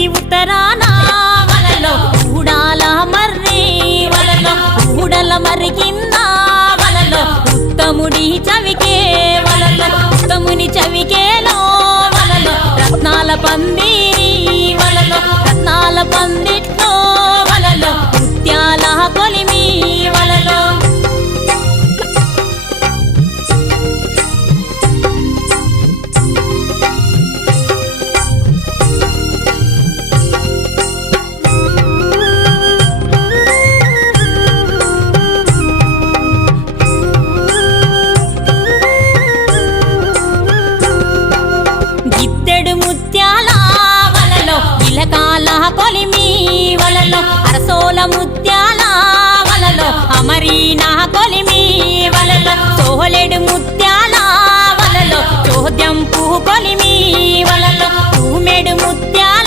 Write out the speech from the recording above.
ఊరికి ఉత్తరాన వలలో ఊడాల మర్రి వలలో ఊడల మర్రి కింద వలలో ఉత్తముడి చవికే వలలో ఉత్తముని చవికేలో వలలో రత్నాల పందిరి వలలో రత్నాల పందిట్లో వలలో ముత్యాల కొలిమి వలలో గిత్తెడు ముత్యాల వలలో ఇలకాల కొలిమి వలలో అరసోల ముత్యాల వలలో అమరీనా కొలిమి వలలో సోలెడు ముత్యాల వలలో చోద్యం పువ్వు కొలిమి వలలో తూమెడు ముత్యాల